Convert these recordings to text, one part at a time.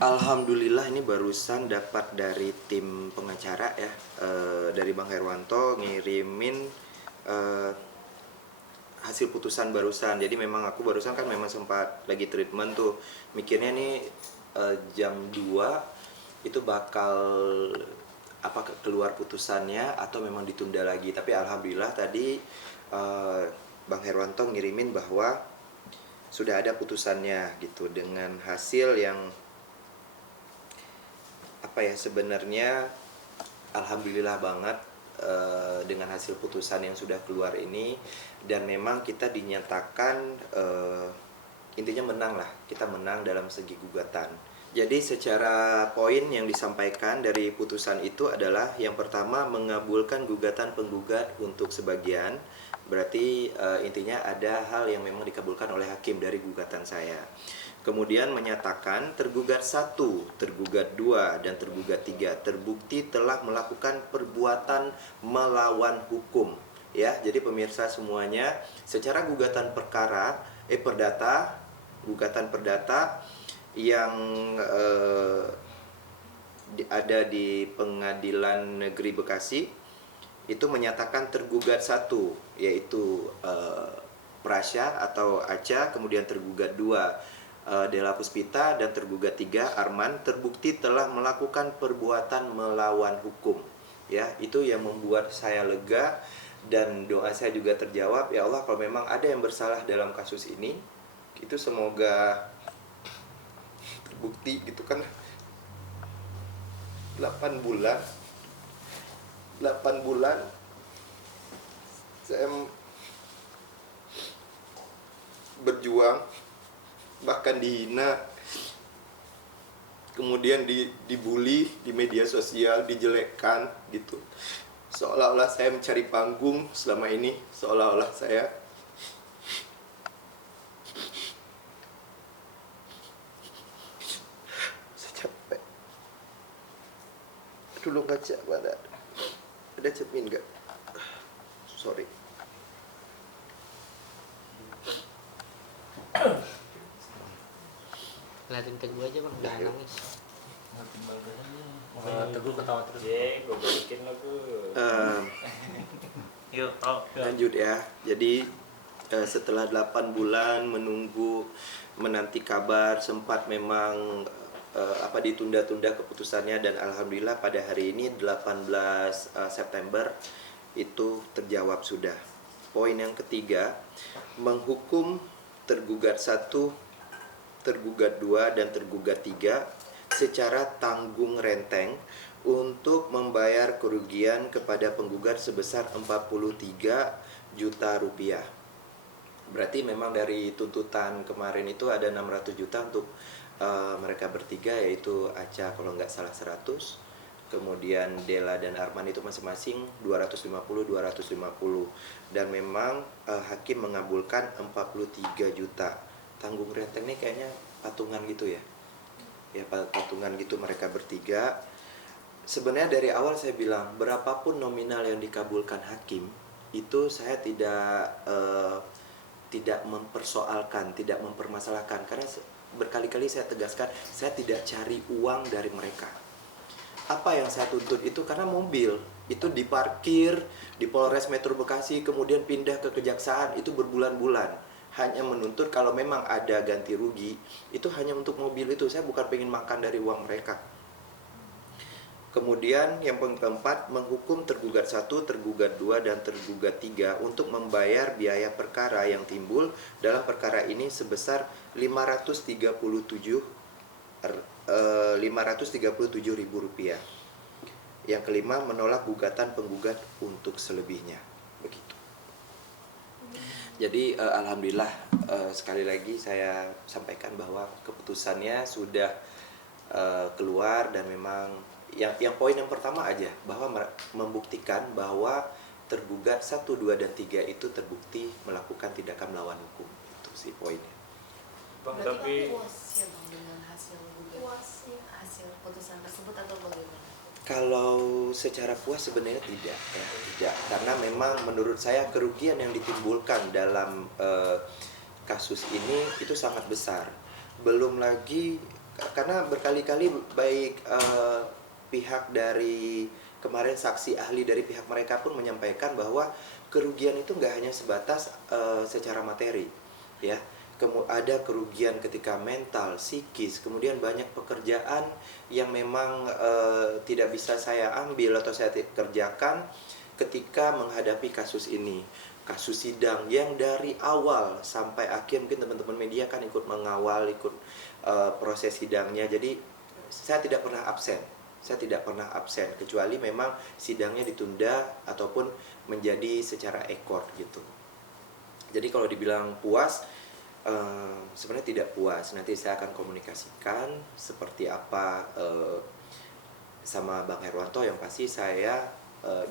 Alhamdulillah ini barusan dapat dari tim pengacara ya, dari Bang Herwanto ngirimin eh, hasil putusan barusan. Jadi memang aku barusan kan memang sempat lagi treatment tuh, mikirnya nih jam 2 itu bakal apa keluar putusannya atau memang ditunda lagi. Tapi alhamdulillah tadi eh, Bang Herwanto ngirimin bahwa sudah ada putusannya gitu, dengan hasil yang apa ya, sebenarnya alhamdulillah banget dengan hasil putusan yang sudah keluar ini. Dan memang kita dinyatakan intinya menang lah, kita menang dalam segi gugatan. Jadi secara poin yang disampaikan dari putusan itu adalah yang pertama, mengabulkan gugatan penggugat untuk sebagian. Berarti intinya ada hal yang memang dikabulkan oleh hakim dari gugatan saya. Kemudian menyatakan tergugat 1, tergugat 2, dan tergugat 3 terbukti telah melakukan perbuatan melawan hukum. Ya, jadi pemirsa semuanya, secara gugatan perkara perdata, gugatan perdata yang ada di Pengadilan Negeri Bekasi itu menyatakan tergugat 1 yaitu Prasya atau Aca, kemudian tergugat 2 Della Puspita, dan tergugat 3 Arman terbukti telah melakukan perbuatan melawan hukum. Ya, itu yang membuat saya lega dan doa saya juga terjawab. Ya Allah, kalau memang ada yang bersalah dalam kasus ini, itu semoga terbukti gitu kan. 8 bulan saya berjuang, bahkan dihina, kemudian dibully di media sosial, dijelekkan gitu, seolah-olah saya mencari panggung selama ini, seolah-olah saya capek. Dulu ngaca mana ada cermin nggak? Sorry. Ngeliatin Teguh aja bang, jangan nangis. Teguh ketawa terus. Gue balikin lo tuh. Yuk, Lanjut ya. Jadi setelah 8 bulan menunggu, menanti kabar, sempat memang ditunda-tunda keputusannya, dan alhamdulillah pada hari ini 18 September itu terjawab sudah. Poin yang ketiga, menghukum tergugat 1, tergugat 2, dan tergugat 3 secara tanggung renteng untuk membayar kerugian kepada penggugat sebesar 43 juta rupiah. Berarti memang dari tuntutan kemarin itu ada 600 juta untuk mereka bertiga, yaitu Aca kalau nggak salah 100, kemudian Della dan Arman itu masing-masing 250, dan memang hakim mengabulkan 43 juta. Tanggung renteng ini kayaknya patungan gitu ya, patungan gitu mereka bertiga. Sebenarnya dari awal saya bilang, berapapun nominal yang dikabulkan hakim itu saya tidak mempersoalkan, tidak mempermasalahkan, karena berkali-kali saya tegaskan, saya tidak cari uang dari mereka. Apa yang saya tuntut itu karena mobil itu diparkir di Polres Metro Bekasi, kemudian pindah ke Kejaksaan, itu berbulan-bulan. Hanya menuntut kalau memang ada ganti rugi, itu hanya untuk mobil itu. Saya bukan pengen makan dari uang mereka. Kemudian yang keempat, menghukum tergugat 1, tergugat 2, dan tergugat 3 untuk membayar biaya perkara yang timbul dalam perkara ini sebesar 537.000 rupiah. Yang kelima, menolak gugatan penggugat untuk selebihnya. Begitu. Jadi alhamdulillah, sekali lagi saya sampaikan bahwa keputusannya sudah keluar, dan memang yang poin yang pertama aja, bahwa membuktikan bahwa tergugat 1, 2, dan 3 itu terbukti melakukan tindakan melawan hukum. Itu sih poinnya. Bang, Berarti tapi puas ya bang dengan hasil hasil putusan tersebut atau bagaimana? Kalau secara puas sebenarnya tidak, tidak, karena memang menurut saya kerugian yang ditimbulkan dalam kasus ini itu sangat besar. Belum lagi karena berkali-kali baik pihak dari kemarin saksi ahli dari pihak mereka pun menyampaikan bahwa kerugian itu nggak hanya sebatas secara materi, ya. Ada kerugian ketika mental, psikis, kemudian banyak pekerjaan yang memang tidak bisa saya ambil atau saya kerjakan ketika menghadapi kasus ini. Kasus sidang yang dari awal sampai akhir, mungkin teman-teman media kan ikut mengawal, ikut proses sidangnya. Jadi saya tidak pernah absen. Saya tidak pernah absen kecuali memang sidangnya ditunda ataupun menjadi secara ekor gitu. Jadi kalau dibilang puas, sebenarnya tidak puas. Nanti saya akan komunikasikan seperti apa sama Bang Herwanto. Yang pasti saya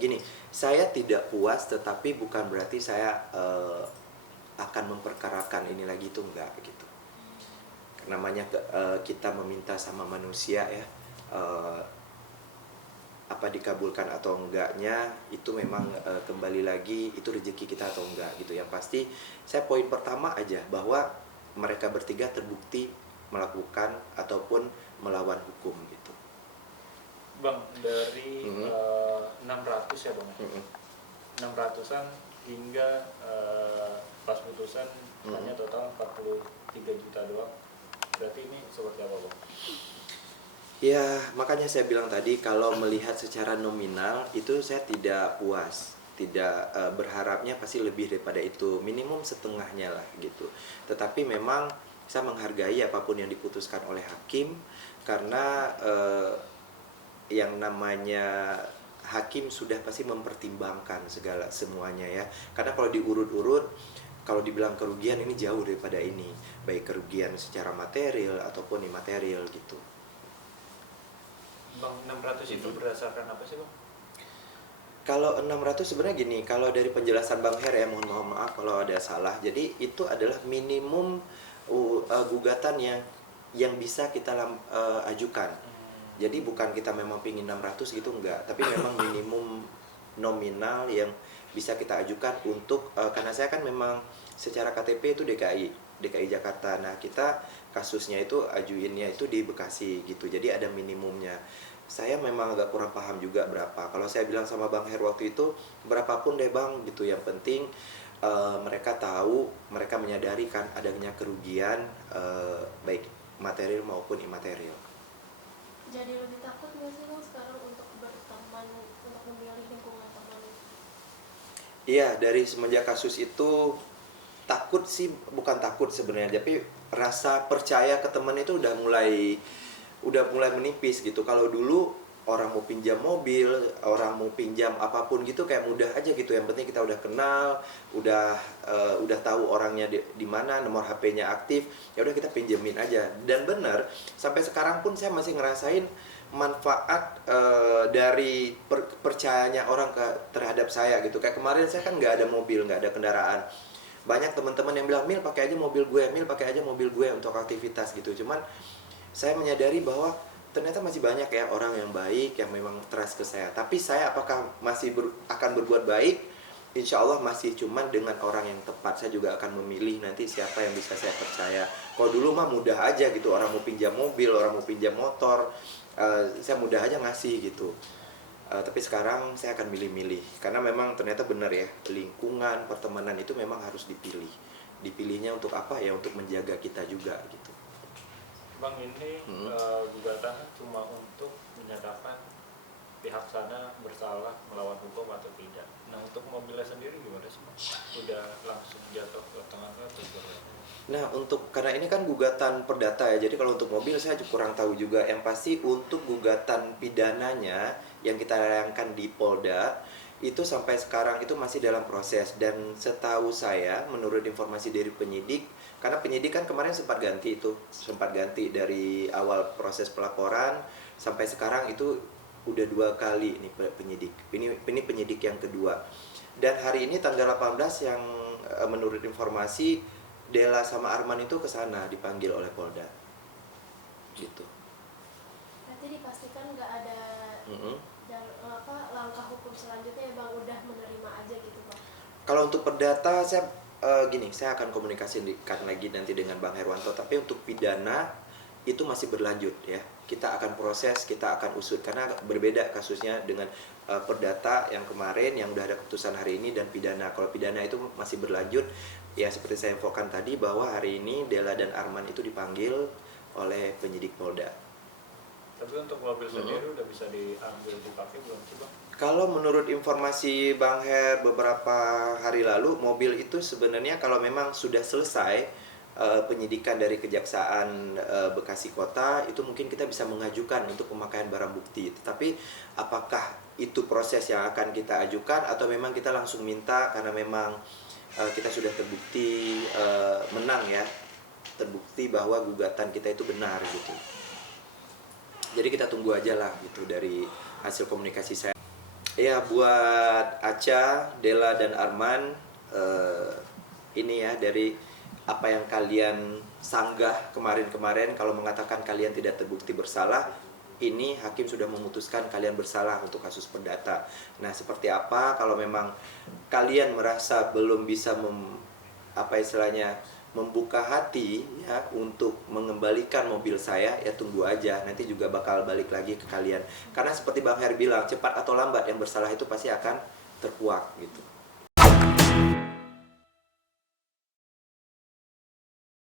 gini, saya tidak puas, tetapi bukan berarti saya akan memperkarakan ini lagi, itu enggak begitu. Namanya kita meminta sama manusia ya, apa dikabulkan atau enggaknya itu memang kembali lagi itu rezeki kita atau enggak gitu. Yang pasti saya poin pertama aja bahwa mereka bertiga terbukti melakukan ataupun melawan hukum gitu. Bang, dari 600 ya Bang? 600-an hingga pas putusan hanya total 43 juta doang. Berarti ini seperti apa Bang? Ya, makanya saya bilang tadi kalau melihat secara nominal itu saya tidak puas. Tidak berharapnya pasti lebih daripada itu, minimum setengahnya lah gitu. Tetapi memang saya menghargai apapun yang diputuskan oleh hakim karena yang namanya hakim sudah pasti mempertimbangkan semuanya ya. Karena kalau diurut-urut, kalau dibilang kerugian ini jauh daripada ini, baik kerugian secara material ataupun imaterial gitu. Bang, 600 itu berdasarkan apa sih Bang? Kalau 600 sebenarnya gini, kalau dari penjelasan Bang Her ya, mohon maaf kalau ada salah. Jadi itu adalah minimum gugatan yang bisa kita ajukan. Jadi bukan kita memang pingin 600 gitu, enggak, tapi memang minimum nominal yang bisa kita ajukan untuk karena saya kan memang secara KTP itu DKI Jakarta. Nah, kita kasusnya itu ajuinnya itu di Bekasi gitu. Jadi ada minimumnya. Saya memang agak kurang paham juga berapa. Kalau saya bilang sama Bang Her waktu itu, berapapun deh Bang gitu. Yang penting mereka tahu, mereka menyadari kan adanya kerugian baik material maupun imaterial. Jadi lebih takut nggak sih Bang sekarang untuk berteman, untuk memilih lingkungan teman? Iya, dari semenjak kasus itu takut sih, bukan takut sebenarnya, tapi rasa percaya ke teman itu udah mulai menipis gitu. Kalau dulu orang mau pinjam mobil, orang mau pinjam apapun gitu kayak mudah aja gitu. Yang penting kita udah kenal, udah tahu orangnya di mana, nomor HP-nya aktif, ya udah kita pinjemin aja. Dan benar, sampai sekarang pun saya masih ngerasain manfaat dari percayanya orang terhadap saya gitu. Kayak kemarin saya kan nggak ada mobil, nggak ada kendaraan. Banyak teman-teman yang bilang, Mil pakai aja mobil gue, Mil pakai aja mobil gue untuk aktivitas gitu. Cuman saya menyadari bahwa ternyata masih banyak ya orang yang baik yang memang trust ke saya. Tapi saya apakah masih akan berbuat baik? Insya Allah masih, cuman dengan orang yang tepat. Saya juga akan memilih nanti siapa yang bisa saya percaya. Kalau dulu mah mudah aja gitu, orang mau pinjam mobil, orang mau pinjam motor, saya mudah aja ngasih gitu. Tapi sekarang saya akan milih-milih karena memang ternyata benar ya, lingkungan pertemanan itu memang harus dipilih. Dipilihnya untuk apa ya? Untuk menjaga kita juga gitu. Bang, ini gugatan cuma untuk menyatakan pihak sana bersalah melawan hukum atau tidak. Nah, untuk mobilnya sendiri gimana sih Bang? Udah langsung jatuh ke tengah atau bagaimana? Nah, karena ini kan gugatan perdata ya, jadi kalau untuk mobil saya kurang tahu juga. Yang pasti untuk gugatan pidananya yang kita layangkan di Polda itu sampai sekarang itu masih dalam proses. Dan setahu saya, menurut informasi dari penyidik, karena penyidik kan kemarin sempat ganti dari awal proses pelaporan sampai sekarang itu udah 2 kali nih penyidik. Ini penyidik yang kedua. Dan hari ini tanggal 18 yang menurut informasi Dela sama Arman itu ke sana dipanggil oleh Polda. Gitu. Berarti dipastikan nggak ada langkah hukum selanjutnya ya Bang, udah menerima aja gitu Bang? Kalau untuk perdata saya saya akan komunikasikan lagi nanti dengan Bang Herwanto. Tapi untuk pidana itu masih berlanjut ya. Kita akan proses, kita akan usut karena berbeda kasusnya dengan perdata yang kemarin yang udah ada keputusan hari ini dan pidana. Kalau pidana itu masih berlanjut ya, seperti saya infokan tadi bahwa hari ini Della dan Arman itu dipanggil oleh penyidik Polda. Tapi untuk mobil sendiri udah bisa diambil dipakai belum sih Bang? Kalau menurut informasi Bang Her beberapa hari lalu, mobil itu sebenarnya kalau memang sudah selesai penyidikan dari Kejaksaan Bekasi Kota, itu mungkin kita bisa mengajukan untuk pemakaian barang bukti. Tetapi apakah itu proses yang akan kita ajukan atau memang kita langsung minta karena memang kita sudah terbukti menang ya, terbukti bahwa gugatan kita itu benar gitu. Jadi kita tunggu aja lah gitu dari hasil komunikasi saya. Ya buat Acha, Della dan Arman, ini ya dari apa yang kalian sanggah kemarin-kemarin kalau mengatakan kalian tidak terbukti bersalah, ini hakim sudah memutuskan kalian bersalah untuk kasus perdata. Nah, seperti apa kalau memang kalian merasa belum bisa membuka hati ya untuk mengembalikan mobil saya, ya tunggu aja, nanti juga bakal balik lagi ke kalian. Karena seperti Bang Her bilang, cepat atau lambat yang bersalah itu pasti akan terkuak gitu.